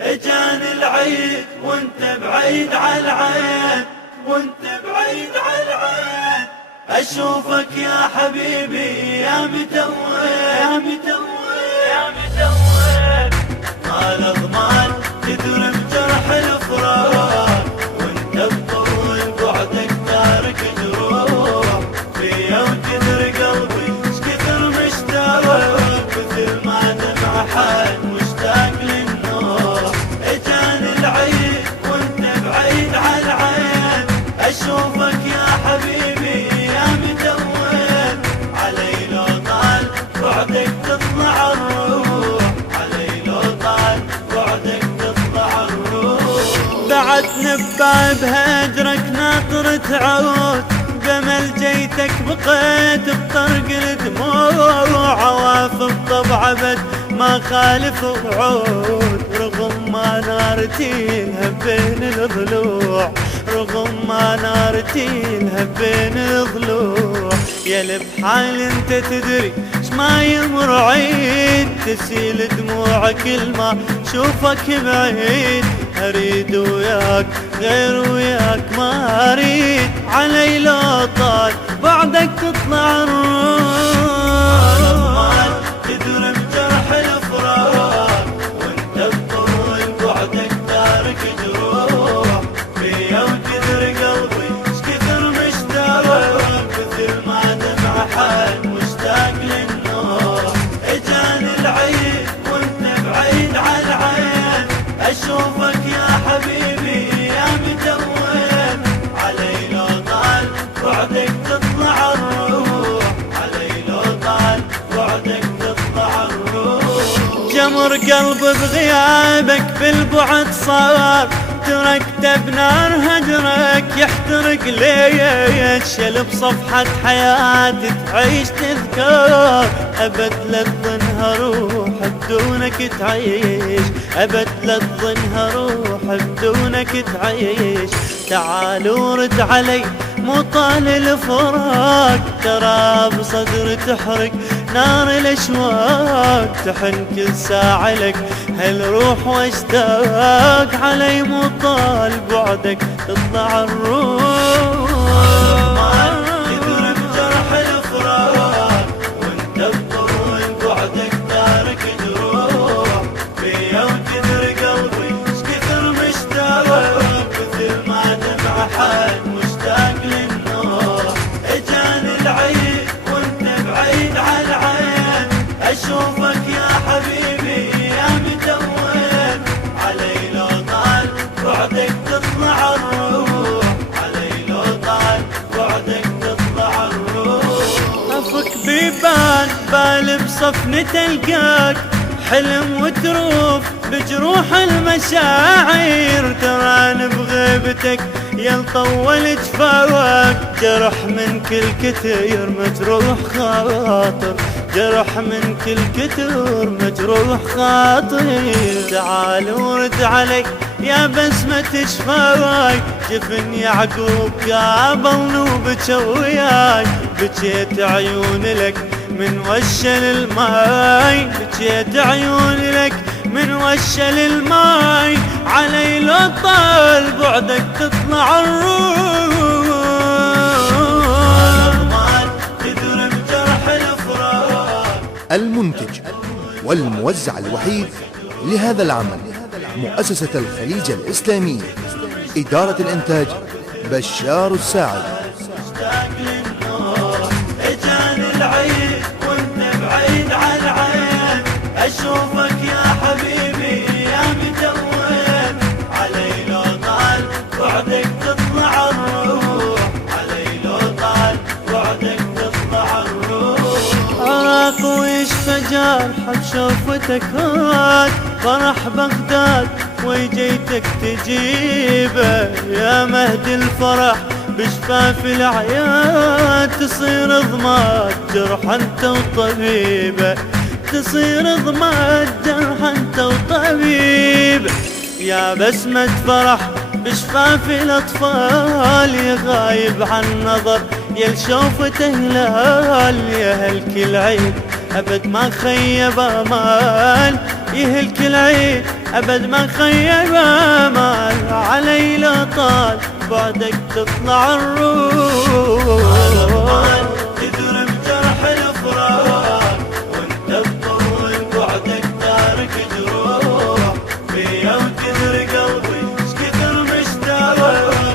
اجاني العيد وانت بعيد على العين، وانت بعيد على العين، اشوفك يا حبيبي يا متوه يا متوه يا متوه. ما اضمن تدري بجرح الفراق، وانت بطول بعدك تارك جروح فيا، وتدري قلبي ايش كثر مشتاق، مثل ما دمع حال مشتاق للنور. اجاني العيد وانت بعيد على العين، اشوفك يا حبيبي يا متوه، علي لو طال بعدك تطلع الروح، علي لو طال بعدك تطلع الروح. بعدنا بباب هجرك ناطر تعود، بمل جيتك بقيت بطرق الدموع، عواصف طبع بد ما خالف وعود، رغم ما نارتي لهب بين الضلوع، رغم ما نارتي لهب بين الضلوع. يا بحال انت تدري اش ما يمر عيد، تسيل دموع كل ما شوفك بعيد، اريد وياك غير وياك ما اريد، علي لو طال بعدك تطلع الروح. تدري بجرح الفراق، وانت بطول بعدك تارك جروح فيا، وتدري قلبي ايش كثر مشتاق، مثل ما دمع حال مشتاق للنور. اجاني العيد وانت بعيد على العين، اشوفك يا حبيبي يا متوه، علي لو طال بعدك تطلع الروح، علي لو طال بعدك تطلع الروح. جمر قلب بغيابك بالبعد صار، تركت بنار هجرك يحترق ليش، شل بصفحة حياتي تعيش تذكار، أبد لا تظنها روح بدونك تعيش، أبد لا تظنها روح بدونك تعيش. تعال ورد علي مو طال الفراق، ترى بصدر تحرق نار الاشواق، تحن كل ساعة لك هالروح واشتاق، علي مو طال بعدك تطلع الروح. تدري بجرح الفراق، وانت بطول بعدك تارك جروح فيا، وتدري قلبي ايش كثر مشتاق، مثل ما دمع حال مشتاق للنور. اجاني العيد وانت بعيد على العين، اشوفك يا حبيبي يا متوه، علي لو طال بعدك تطلع الروح، علي لو طال بعدك تطلع الروح. افك بيبان بال بصفن تلقاك، حلم وتروف بجروح المشاعر، تراني بغيبتك يا طول جفاك، جرح من كل كثير مجروح خاطر، جرح من كل كثير مجروح خاطر. تعال ورد علي يا بسمة شفاي، جفن يعقوب قابلني وبكى وياي، بكيت عيون لك من وشل الماي، بكيت عيون لك من وشل الماي، علي لو طال بعدك تطلع الروح. تدري بجرح الفراق. المنتج والموزع الوحيد لهذا العمل مؤسسة الخليج الإسلامية، إدارة الإنتاج بشار الساعد. اجاني العيد وانت بعيد على العين، اشوفك يا حبيبي يا متوه، علي لو طال بعدك تطلع الروح، علي لو طال بعدك تطلع الروح. عراق ويشفى جرح بشوفتك هاد، فرح بغداد ويجيتك تجيبه، يا مهدي الفرح بشفاف العياد، تصير ضماد جرح انت وطبيبه، تصير ضماد جرح انت وطبيبه. يا بسمة فرح بشفاف الاطفال، يا غايب عن نظر يا لشوفته هلال، يا هلك العيد أبد ما خيب أمال، يهلك العين أبد ما خيب أمال، علي لا طال بعدك تطلع الروح. تدرم جرح الفراق وانت بطول بعدك تارك جروح، فيا وكثر قلبي شكثر مشتاق،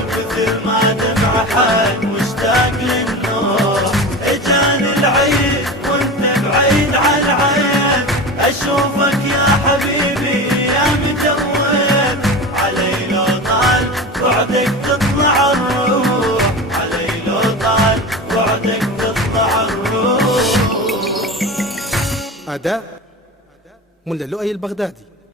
كثر ما دمع حال مشتاق للنور. اجاني العين وانت بعيد عن العين، اشوفك يا حبيبي يا مجود، علي لو طال بعدك تطلع الروح، علي لو طال بعدك تطلع الروح. أداء ملا لؤي البغدادي.